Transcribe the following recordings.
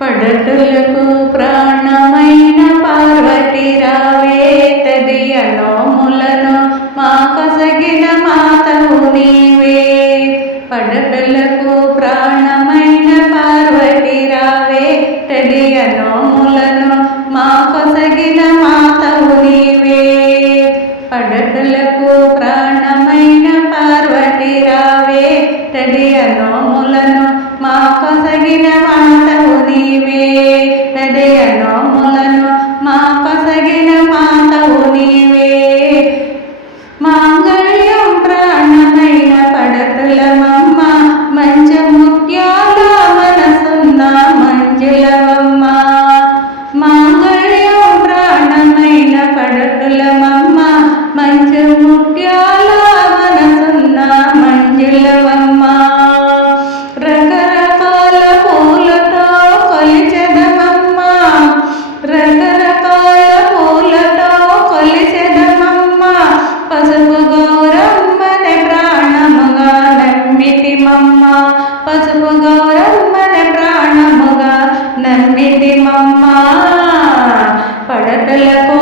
పడటులకు ప్రాణమైన పార్వతి రావే తదియ నోములను మా కసగిన మాతవు నీవే. పడటులకు ప్రాణ నిడిమమ్మ పడకలకు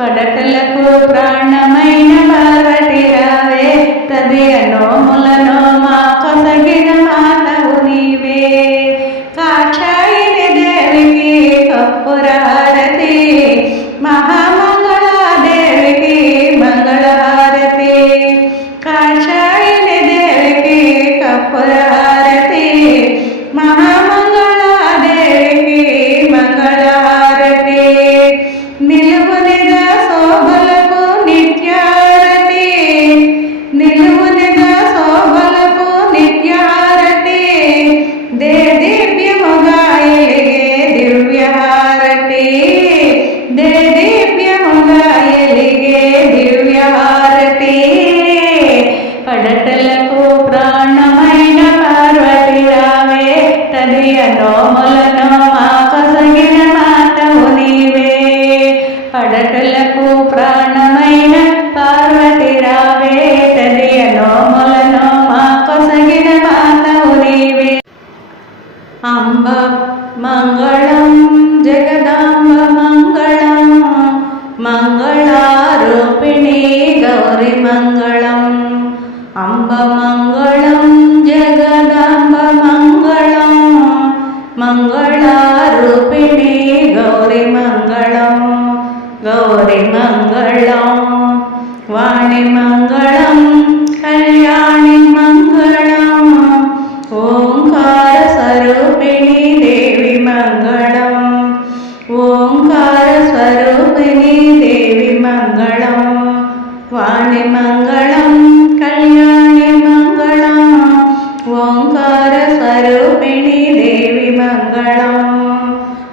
పడటలకు ప్రాణమైన పార్వతి రావే తదే నోముల నోమా కొసగిన మాత.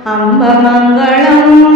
அம்பமங்களம்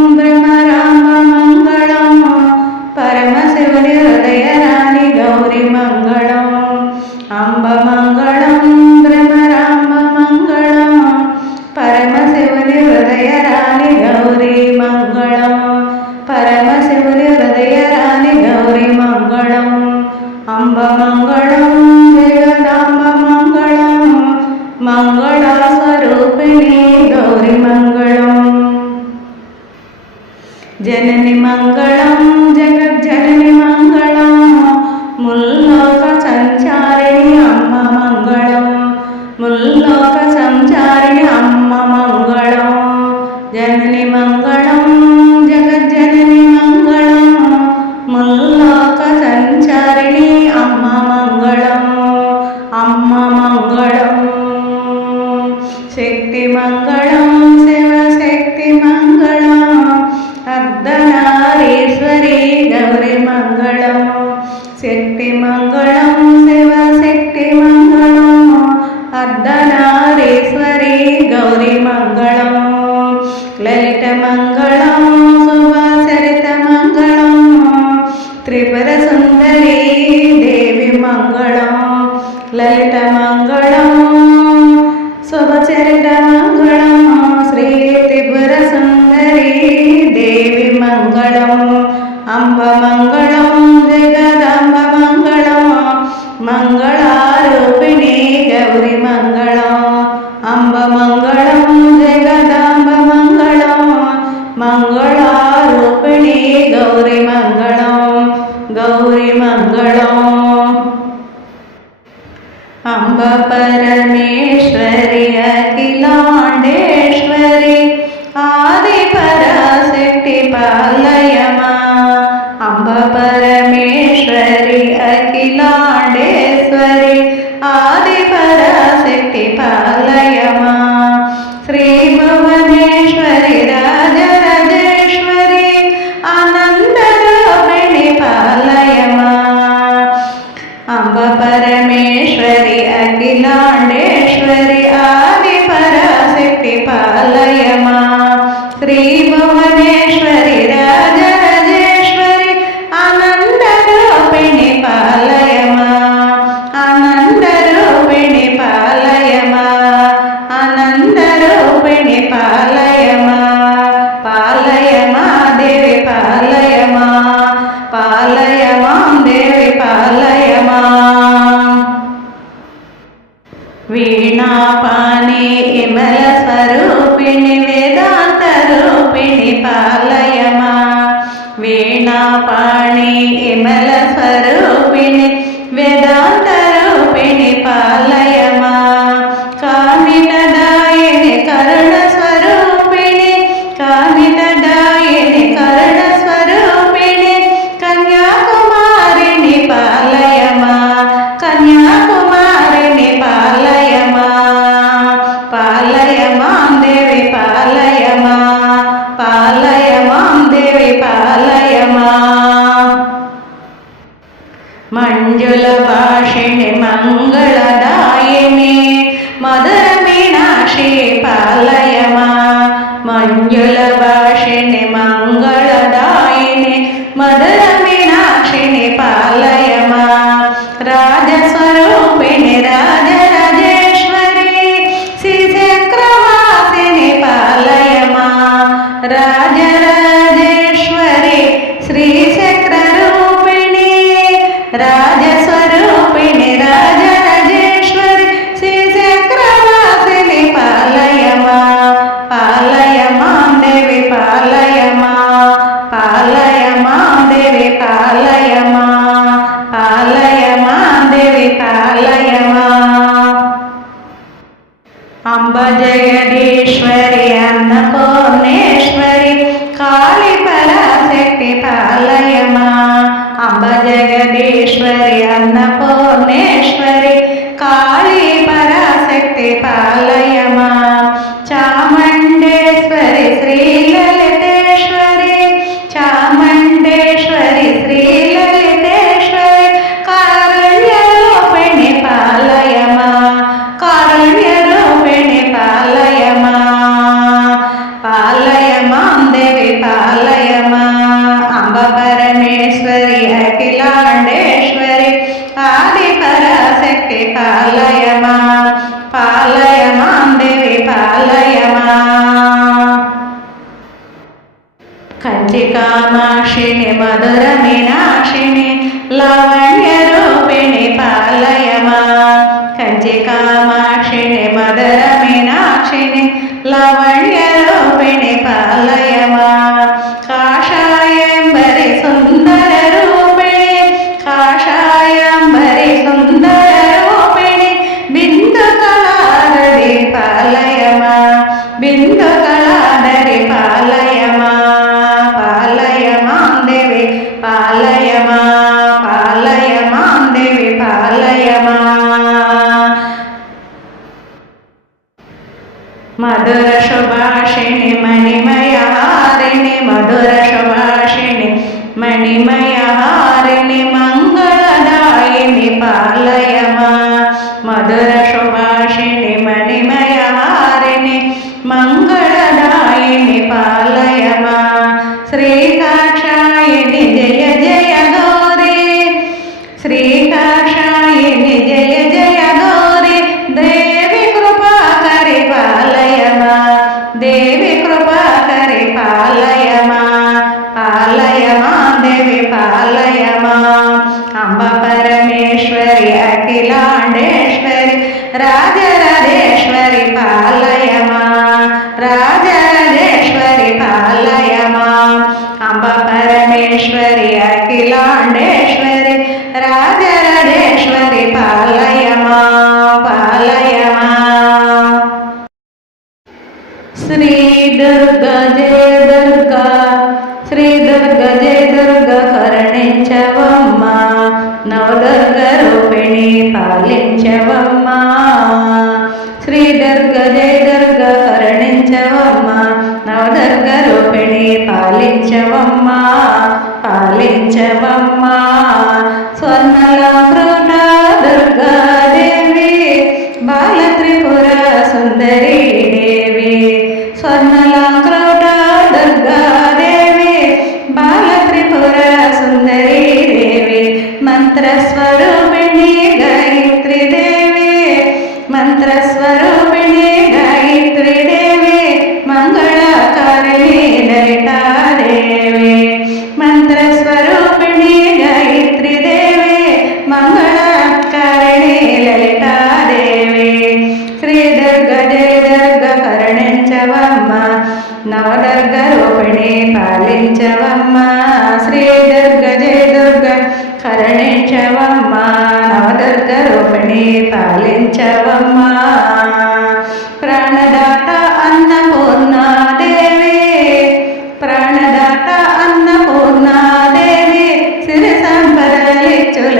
പരമേ സർവേശ്വരി അന്ന I ala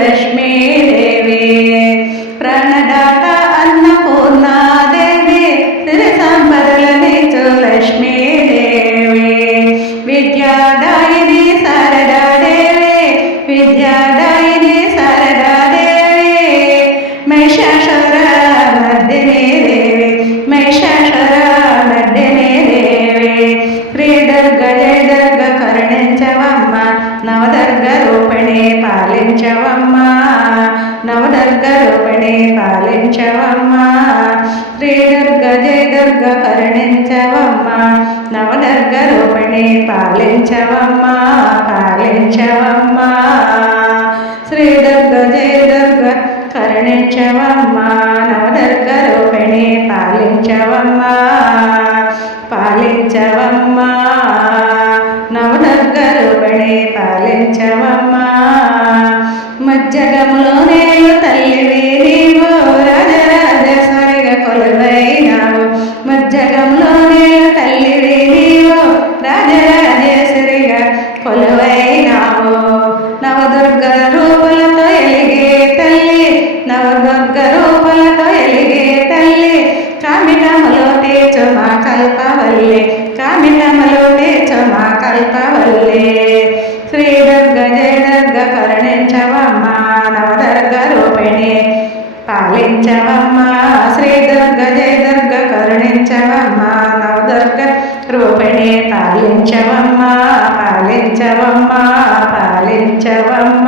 ലക്ഷ്മി వెంటనే పాలించవమ్మా పాలించవమ్మా. శ్రీ దుర్గ జయ దుర్గ కరుణించవమ్మా నవదుర్గ రూపిణి పాలించవమ్మా పాలించవమ్మా. నవదుర్గ రూపిణి పాలించవమ్మా. మజ్జగములో తల్లి స్వర్గరూపలతో ఎలిగే తల్లి కామినములో తేజమా కల్పవల్లే కామినములో తేజమా కల్పవల్లే. శ్రీ దుర్గ జయ దుర్గ కరుణించవమ్మ నవదర్గ రూపిణి పాలించవమ్మ. శ్రీ దుర్గ జయ దుర్గ కరుణించవమ్మ నవదర్గ రూపిణి పాలించవమ్మ పాలించవమ్మ పాలించవమ్మ.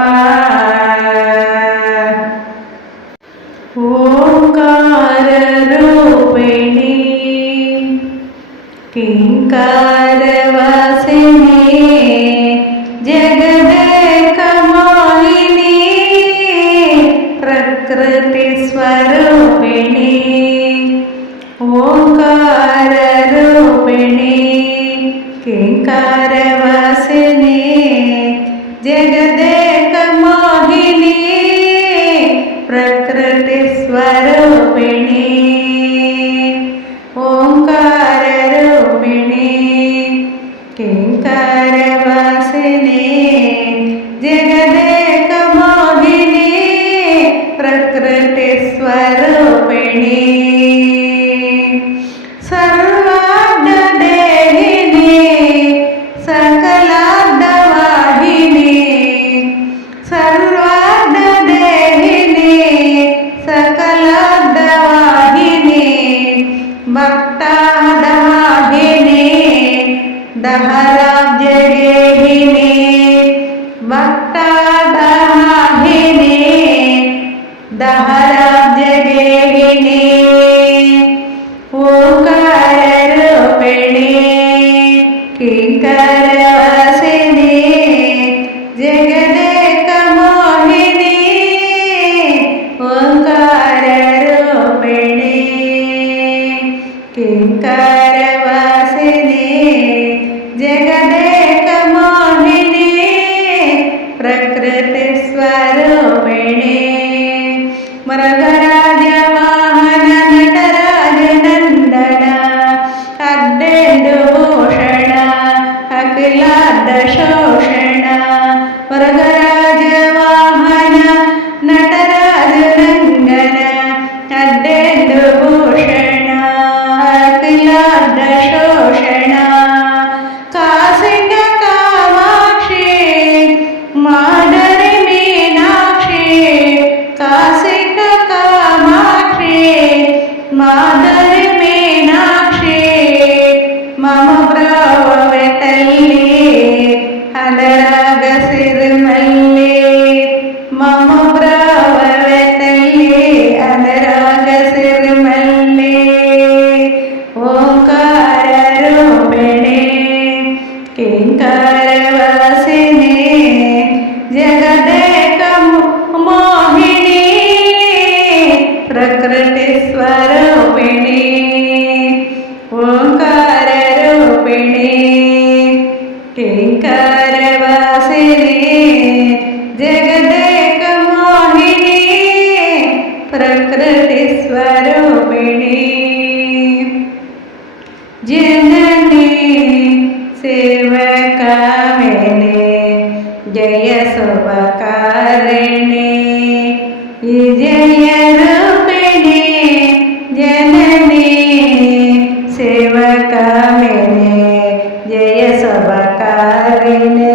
കരയിലേ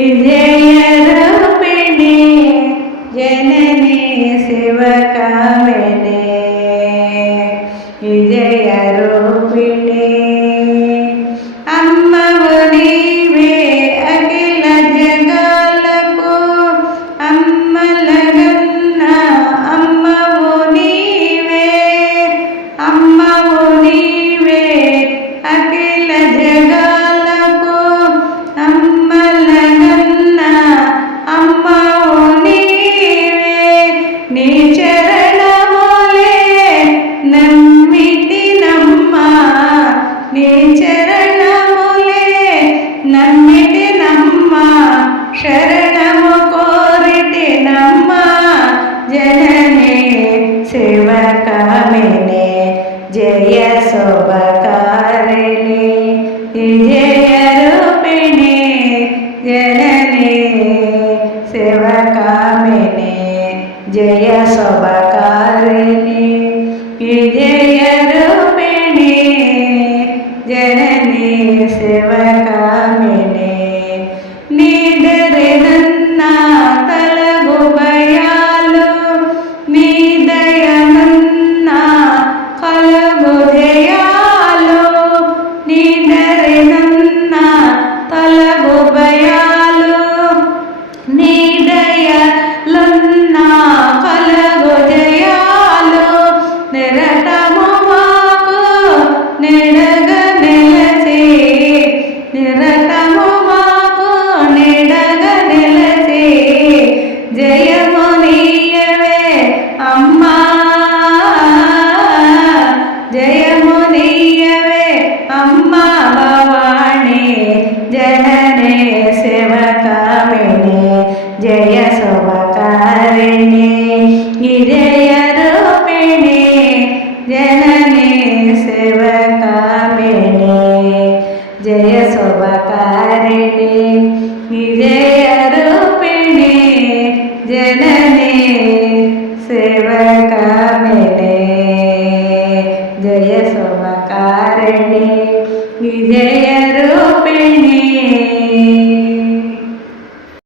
ഇതേ